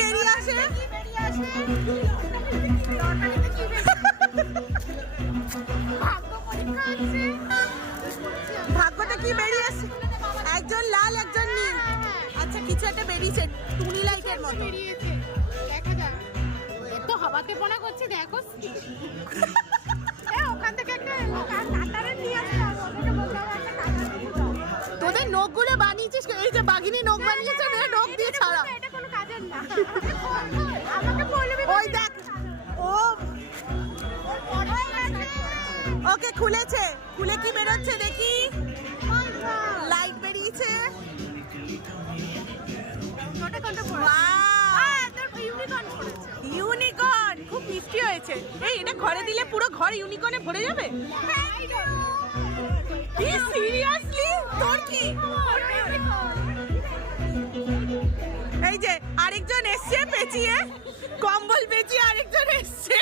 বেরিয়ে আসে? ভাগ্যটা কি বেরিয়ে আসে? একজন লাল একজন নীল। আচ্ছা কিছু একটা বেরিয়েছে টুনি লাইটের মতো। দেখা যাক। এত হাওয়াতে পোনা করছে দেখো। ওখান থেকে একটা কাটারে নিয়ে আসলাম। ওদেরকে বললাম একটা কাটারে নিয়ে যাও। তোদের নখগুলো বানিয়েছিস, এই যে বাঘিনী নখ বানিয়েছে না, নখ দিয়ে ছাড়া। এটা কোনো কাজের না। আমাকে বলবি ওই দেখ ও ওকে খুলেছে, খুলে কি বেরোচ্ছে দেখি। লাইট বেরিয়েছে। ইউনিকর্ন খুব মিষ্টি হয়েছে। এই এটা ঘরে দিলে পুরো ঘর ইউনিকর্নে ভরে যাবে। কি সিরিয়াসলি তোর কি? এই যে আরেকজন এসছে পেঁচিয়ে, কম্বল পেঁচিয়ে আরেকজন এসছে